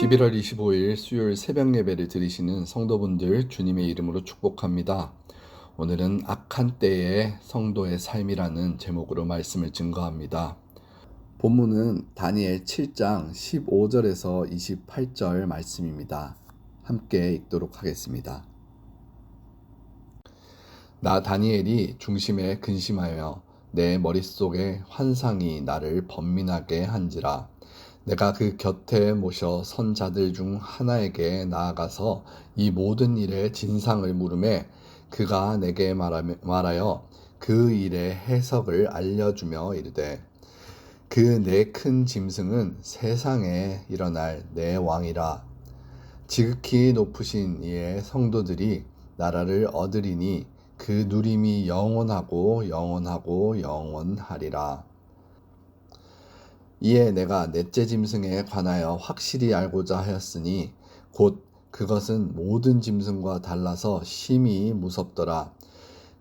11월 25일 수요일 새벽 예배를 드리시는 성도분들 주님의 이름으로 축복합니다. 오늘은 악한 때의 성도의 삶이라는 제목으로 말씀을 증거합니다. 본문은 다니엘 7장 15절에서 28절 말씀입니다. 함께 읽도록 하겠습니다. 나 다니엘이 중심에 근심하여 내 머릿속에 환상이 나를 번민하게 한지라. 내가 그 곁에 모셔 선자들 중 하나에게 나아가서 이 모든 일의 진상을 물음에 그가 내게 말하여 그 일의 해석을 알려주며 이르되 그 내 큰 짐승은 세상에 일어날 내 왕이라. 지극히 높으신 이의 성도들이 나라를 얻으리니 그 누림이 영원하고 영원하고 영원하리라. 이에 내가 넷째 짐승에 관하여 확실히 알고자 하였으니 곧 그것은 모든 짐승과 달라서 심히 무섭더라.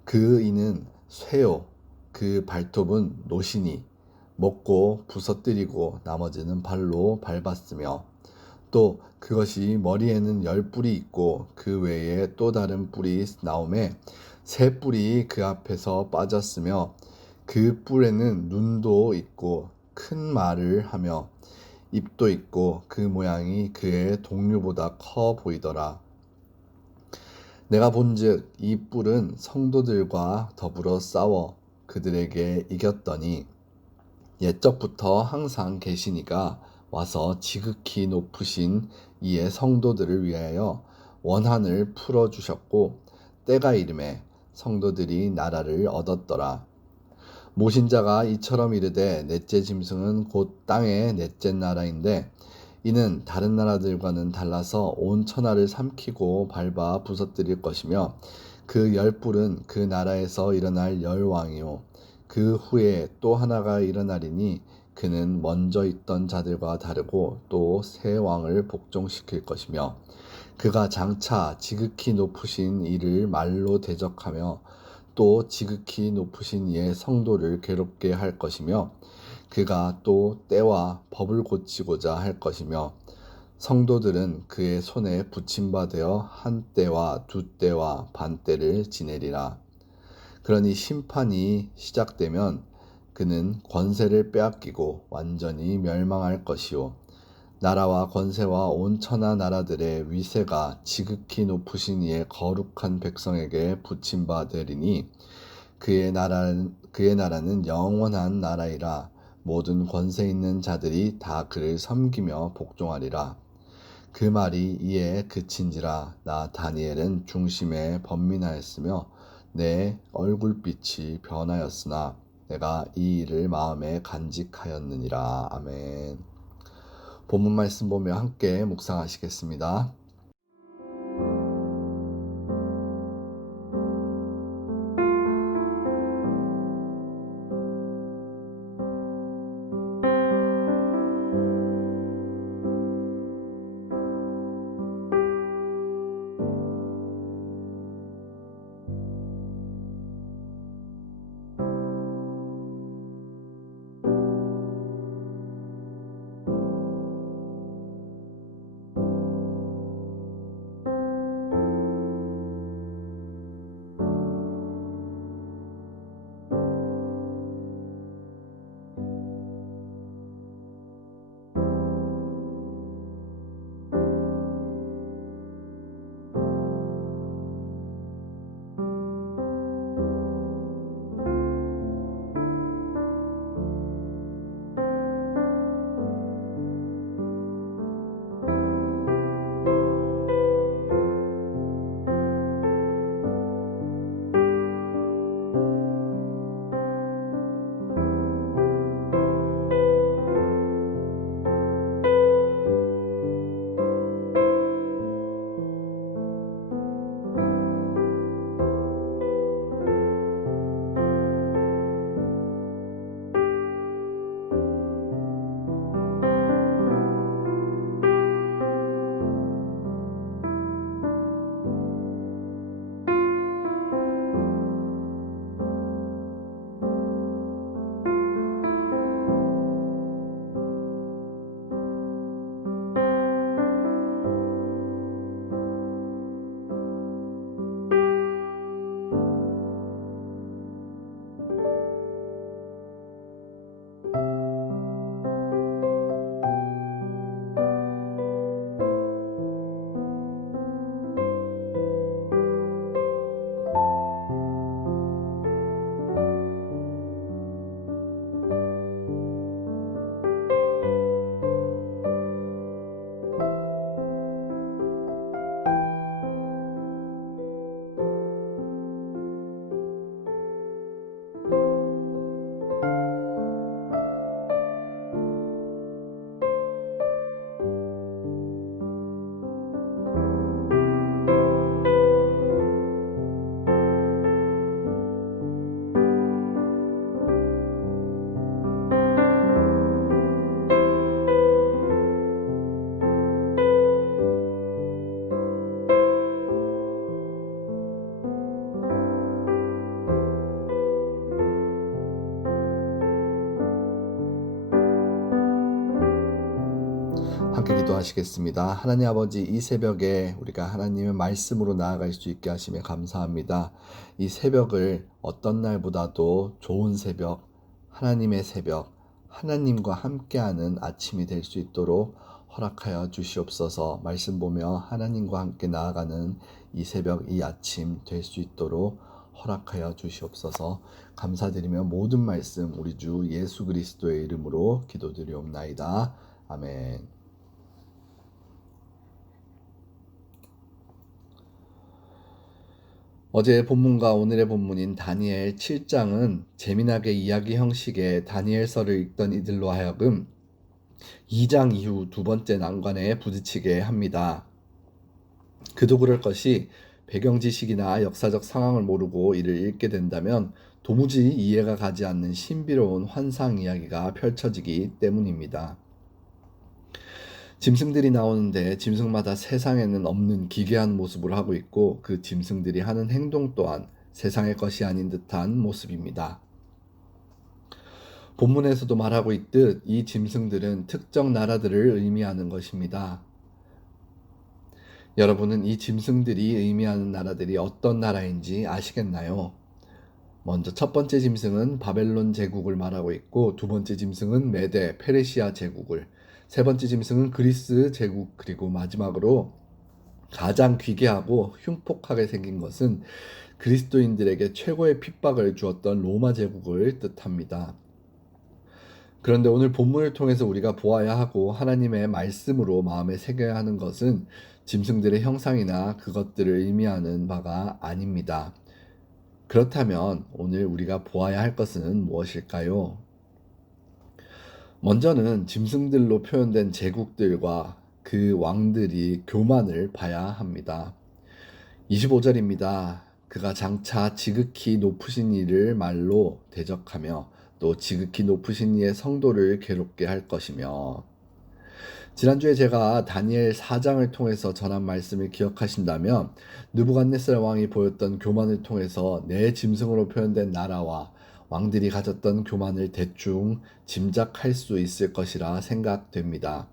그 이는 쇠요, 그 발톱은 노시니 먹고 부서뜨리고 나머지는 발로 밟았으며 또 그것이 머리에는 10뿔이 있고 그 외에 또 다른 뿔이 나오매 3뿔이 그 앞에서 빠졌으며 그 뿔에는 눈도 있고 큰 말을 하며 입도 있고 그 모양이 그의 동류보다 커 보이더라. 내가 본즉 이 뿔은 성도들과 더불어 싸워 그들에게 이겼더니 옛적부터 항상 계시니가 와서 지극히 높으신 이의 성도들을 위하여 원한을 풀어주셨고 때가 이름에 성도들이 나라를 얻었더라. 모신자가 이처럼 이르되 넷째 짐승은 곧 땅의 넷째 나라인데 이는 다른 나라들과는 달라서 온 천하를 삼키고 밟아 부서뜨릴 것이며 그 10뿔은 그 나라에서 일어날 10왕이요 그 후에 또 하나가 일어나리니 그는 먼저 있던 자들과 다르고 또 새 왕을 복종시킬 것이며 그가 장차 지극히 높으신 이를 말로 대적하며 또 지극히 높으신 이의 성도를 괴롭게 할 것이며 그가 또 때와 법을 고치고자 할 것이며 성도들은 그의 손에 붙임바 되어 한 때와 두 때와 반 때를 지내리라. 그러니 심판이 시작되면 그는 권세를 빼앗기고 완전히 멸망할 것이요 나라와 권세와 온 천하 나라들의 위세가 지극히 높으신 이의 거룩한 백성에게 붙임바 되리니 그의 나라는 영원한 나라이라. 모든 권세 있는 자들이 다 그를 섬기며 복종하리라. 그 말이 이에 그친지라. 나 다니엘은 중심에 번민하였으며 내 얼굴빛이 변하였으나 내가 이 일을 마음에 간직하였느니라. 아멘. 본문 말씀 보며 함께 묵상하시겠습니다. 함께 기도하시겠습니다. 하나님 아버지, 이 새벽에 우리가 하나님의 말씀으로 나아갈 수 있게 하시며 감사합니다. 이 새벽을 어떤 날보다도 좋은 새벽, 하나님의 새벽, 하나님과 함께하는 아침이 될 수 있도록 허락하여 주시옵소서. 말씀 보며 하나님과 함께 나아가는 이 새벽, 이 아침 될 수 있도록 허락하여 주시옵소서. 감사드리며 모든 말씀 우리 주 예수 그리스도의 이름으로 기도드리옵나이다. 아멘. 어제의 본문과 오늘의 본문인 다니엘 7장은 재미나게 이야기 형식의 다니엘서를 읽던 이들로 하여금 2장 이후 두 번째 난관에 부딪히게 합니다. 그도 그럴 것이 배경 지식이나 역사적 상황을 모르고 이를 읽게 된다면 도무지 이해가 가지 않는 신비로운 환상 이야기가 펼쳐지기 때문입니다. 짐승들이 나오는데 짐승마다 세상에는 없는 기괴한 모습을 하고 있고 그 짐승들이 하는 행동 또한 세상의 것이 아닌 듯한 모습입니다. 본문에서도 말하고 있듯 이 짐승들은 특정 나라들을 의미하는 것입니다. 여러분은 이 짐승들이 의미하는 나라들이 어떤 나라인지 아시겠나요? 먼저 첫 번째 짐승은 바벨론 제국을 말하고 있고 두 번째 짐승은 메데, 페르시아 제국을, 세 번째 짐승은 그리스 제국, 그리고 마지막으로 가장 귀괴하고 흉폭하게 생긴 것은 그리스도인들에게 최고의 핍박을 주었던 로마 제국을 뜻합니다. 그런데 오늘 본문을 통해서 우리가 보아야 하고 하나님의 말씀으로 마음에 새겨야 하는 것은 짐승들의 형상이나 그것들을 의미하는 바가 아닙니다. 그렇다면 오늘 우리가 보아야 할 것은 무엇일까요? 먼저는 짐승들로 표현된 제국들과 그 왕들이 교만을 봐야 합니다. 25절입니다. 그가 장차 지극히 높으신 이를 말로 대적하며 또 지극히 높으신 이의 성도를 괴롭게 할 것이며, 지난주에 제가 다니엘 4장을 통해서 전한 말씀을 기억하신다면 느부갓네살 왕이 보였던 교만을 통해서 내 짐승으로 표현된 나라와 왕들이 가졌던 교만을 대충 짐작할 수 있을 것이라 생각됩니다.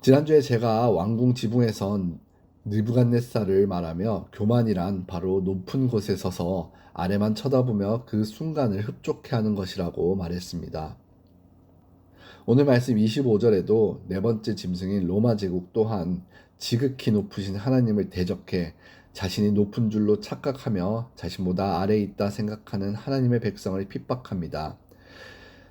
지난주에 제가 왕궁 지붕에선 느부갓네살을 말하며 교만이란 바로 높은 곳에 서서 아래만 쳐다보며 그 순간을 흡족해 하는 것이라고 말했습니다. 오늘 말씀 25절에도 네 번째 짐승인 로마 제국 또한 지극히 높으신 하나님을 대적해 자신이 높은 줄로 착각하며 자신보다 아래에 있다 생각하는 하나님의 백성을 핍박합니다.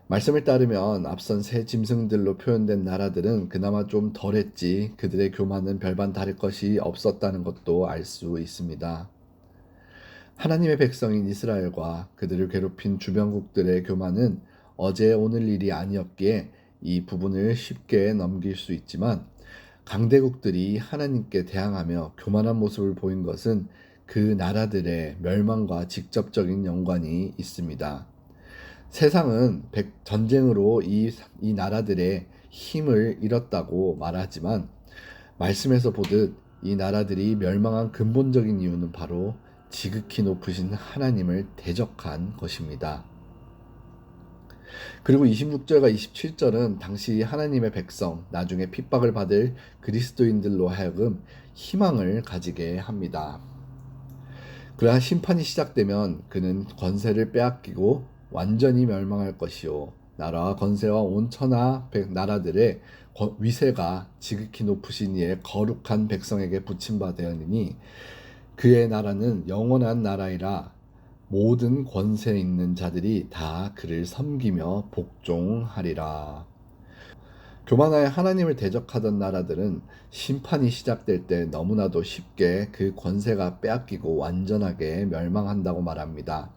말씀을 따르면 앞선 세 짐승들로 표현된 나라들은 그나마 좀 덜했지 그들의 교만은 별반 다를 것이 없었다는 것도 알 수 있습니다. 하나님의 백성인 이스라엘과 그들을 괴롭힌 주변국들의 교만은 어제 오늘 일이 아니었기에 이 부분을 쉽게 넘길 수 있지만, 강대국들이 하나님께 대항하며 교만한 모습을 보인 것은 그 나라들의 멸망과 직접적인 연관이 있습니다. 세상은 전쟁으로 이 나라들의 힘을 잃었다고 말하지만 말씀에서 보듯 이 나라들이 멸망한 근본적인 이유는 바로 지극히 높으신 하나님을 대적한 것입니다. 그리고 26절과 27절은 당시 하나님의 백성, 나중에 핍박을 받을 그리스도인들로 하여금 희망을 가지게 합니다. 그러나 심판이 시작되면 그는 권세를 빼앗기고 완전히 멸망할 것이요, 나라와 권세와 온 천하 나라들의 위세가 지극히 높으신 이의 거룩한 백성에게 붙임 바 되었으니 그의 나라는 영원한 나라이라 모든 권세 있는 자들이 다 그를 섬기며 복종하리라. 교만하여 하나님을 대적하던 나라들은 심판이 시작될 때 너무나도 쉽게 그 권세가 빼앗기고 완전하게 멸망한다고 말합니다.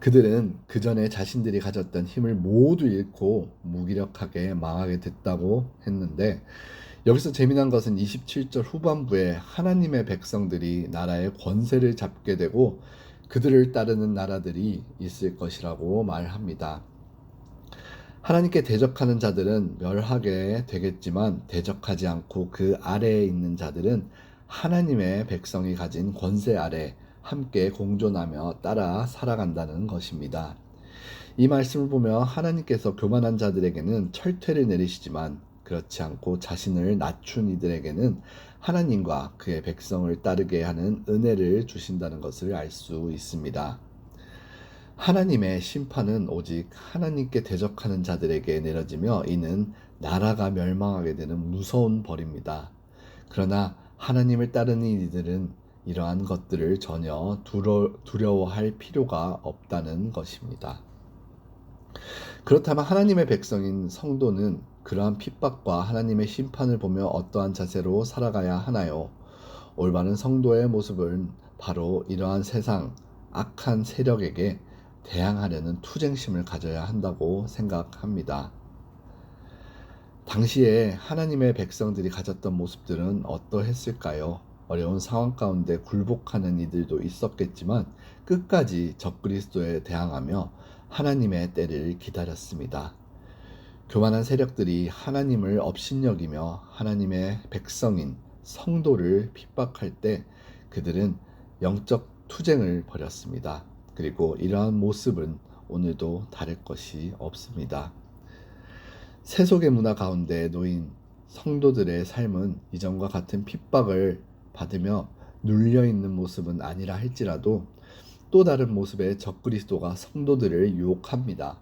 그들은 그 전에 자신들이 가졌던 힘을 모두 잃고 무기력하게 망하게 됐다고 했는데, 여기서 재미난 것은 27절 후반부에 하나님의 백성들이 나라의 권세를 잡게 되고 그들을 따르는 나라들이 있을 것이라고 말합니다. 하나님께 대적하는 자들은 멸하게 되겠지만 대적하지 않고 그 아래에 있는 자들은 하나님의 백성이 가진 권세 아래 함께 공존하며 따라 살아간다는 것입니다. 이 말씀을 보며 하나님께서 교만한 자들에게는 철퇴를 내리시지만 그렇지 않고 자신을 낮춘 이들에게는 하나님과 그의 백성을 따르게 하는 은혜를 주신다는 것을 알 수 있습니다. 하나님의 심판은 오직 하나님께 대적하는 자들에게 내려지며 이는 나라가 멸망하게 되는 무서운 벌입니다. 그러나 하나님을 따르는 이들은 이러한 것들을 전혀 두려워할 필요가 없다는 것입니다. 그렇다면 하나님의 백성인 성도는 그러한 핍박과 하나님의 심판을 보며 어떠한 자세로 살아가야 하나요? 올바른 성도의 모습은 바로 이러한 세상 악한 세력에게 대항하려는 투쟁심을 가져야 한다고 생각합니다. 당시에 하나님의 백성들이 가졌던 모습들은 어떠했을까요? 어려운 상황 가운데 굴복하는 이들도 있었겠지만 끝까지 적그리스도에 대항하며 하나님의 때를 기다렸습니다. 교만한 세력들이 하나님을 업신여기며 하나님의 백성인 성도를 핍박할 때 그들은 영적 투쟁을 벌였습니다. 그리고 이러한 모습은 오늘도 다를 것이 없습니다. 세속의 문화 가운데 놓인 성도들의 삶은 이전과 같은 핍박을 받으며 눌려있는 모습은 아니라 할지라도 또 다른 모습의 적그리스도가 성도들을 유혹합니다.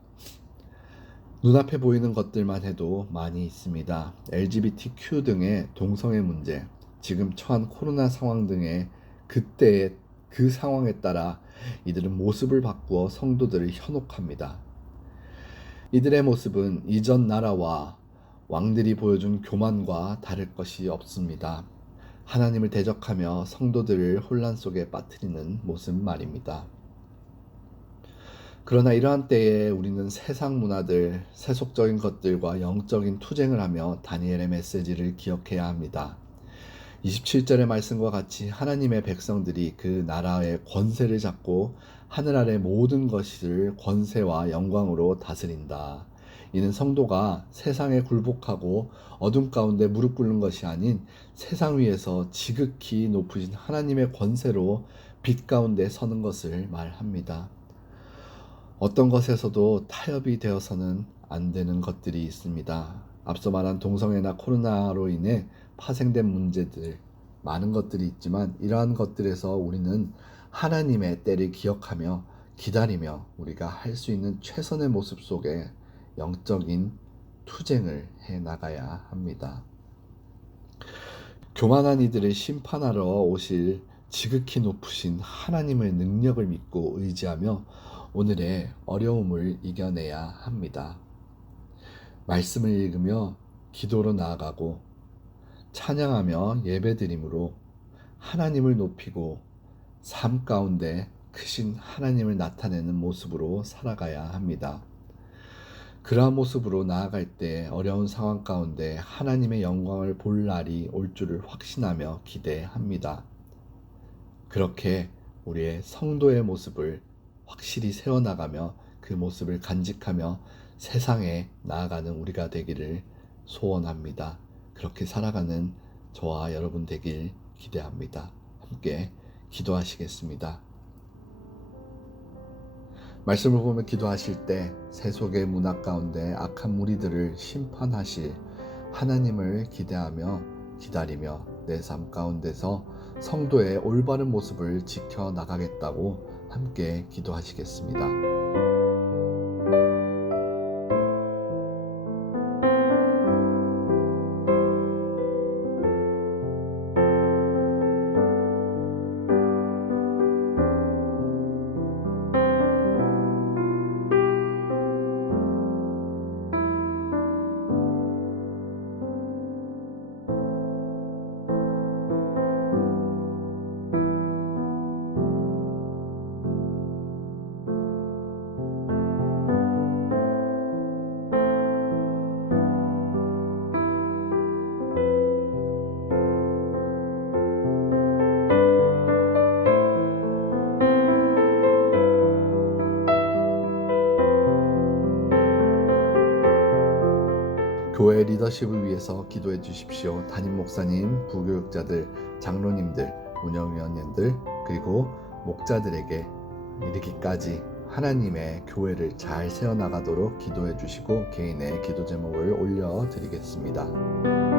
눈앞에 보이는 것들만 해도 많이 있습니다. LGBTQ 등의 동성애 문제, 지금 처한 코로나 상황 등의 그때의 그 상황에 따라 이들은 모습을 바꾸어 성도들을 현혹합니다. 이들의 모습은 이전 나라와 왕들이 보여준 교만과 다를 것이 없습니다. 하나님을 대적하며 성도들을 혼란 속에 빠뜨리는 모습 말입니다. 그러나 이러한 때에 우리는 세상 문화들, 세속적인 것들과 영적인 투쟁을 하며 다니엘의 메시지를 기억해야 합니다. 27절의 말씀과 같이 하나님의 백성들이 그 나라의 권세를 잡고 하늘 아래 모든 것을 권세와 영광으로 다스린다. 이는 성도가 세상에 굴복하고 어둠 가운데 무릎 꿇는 것이 아닌 세상 위에서 지극히 높으신 하나님의 권세로 빛 가운데 서는 것을 말합니다. 어떤 것에서도 타협이 되어서는 안 되는 것들이 있습니다. 앞서 말한 동성애나 코로나로 인해 파생된 문제들, 많은 것들이 있지만 이러한 것들에서 우리는 하나님의 때를 기억하며 기다리며 우리가 할 수 있는 최선의 모습 속에 영적인 투쟁을 해 나가야 합니다. 교만한 이들을 심판하러 오실 지극히 높으신 하나님의 능력을 믿고 의지하며 오늘의 어려움을 이겨내야 합니다. 말씀을 읽으며 기도로 나아가고 찬양하며 예배드림으로 하나님을 높이고 삶 가운데 크신 하나님을 나타내는 모습으로 살아가야 합니다. 그러한 모습으로 나아갈 때 어려운 상황 가운데 하나님의 영광을 볼 날이 올 줄을 확신하며 기대합니다. 그렇게 우리의 성도의 모습을 확실히 세워나가며 그 모습을 간직하며 세상에 나아가는 우리가 되기를 소원합니다. 그렇게 살아가는 저와 여러분 되길 기대합니다. 함께 기도하시겠습니다. 말씀을 보며 기도하실 때 세속의 문화 가운데 악한 무리들을 심판하실 하나님을 기대하며 기다리며 내 삶 가운데서 성도의 올바른 모습을 지켜나가겠다고 함께 기도하시겠습니다. 교회 리더십을 위해서 기도해 주십시오. 담임 목사님, 부교육자들, 장로님들, 운영위원님들 그리고 목자들에게 이르기까지 하나님의 교회를 잘 세워나가도록 기도해 주시고 개인의 기도 제목을 올려드리겠습니다.